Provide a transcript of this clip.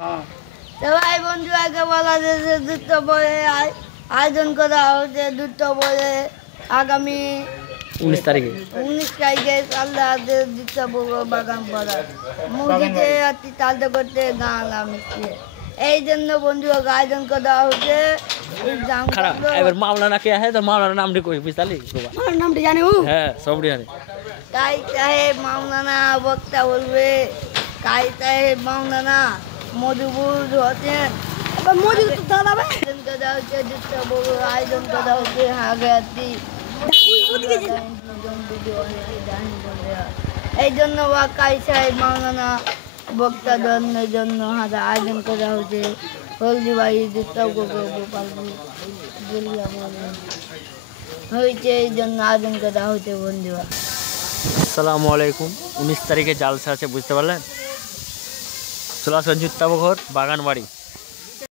হ্যাঁ তো ভাই বন্ধু আগে বলা যে দুধ বলে আয়োজন করা হচ্ছে দুধ বলে আগামী 19 তারিখে আল্লাহ দুধ বলবো বাগান পড়া মুরগিতে রাত্রি চালটা করতে গান মিশিয়ে এই জন্য বন্ধু আয়োজন করা হচ্ছে এবার মাওলানা কে আছে তো মাওলানা নামটি কই বুঝতালি আমার নামটি জানি হ্যাঁ সবটি জানি কাই সাহেব মাওলানা বক্তা বলবে কাই সাহেব মাওলানা মধুবুর হোসেন মধু দাদা ভাই আয়োজন করা হচ্ছে দুধটা বড় আয়োজন করা হচ্ছে হাগাতি এই জন্য বা কাই সাহেব মাওলানা বক্তা ধর্মের জন্য আয়োজন করা হচ্ছে হলদিবাড়ি দুধটা গোপালপুর বলিয়া হয়েছে এই জন্য আয়োজন করা হচ্ছে বন্ধুরা। আসসালামু আলাইকুম। 19 তারিখে জালসা আছে বুঝতে পারলেন। চলে আসবেন জুত্তাবঘর বাগান বাড়ি।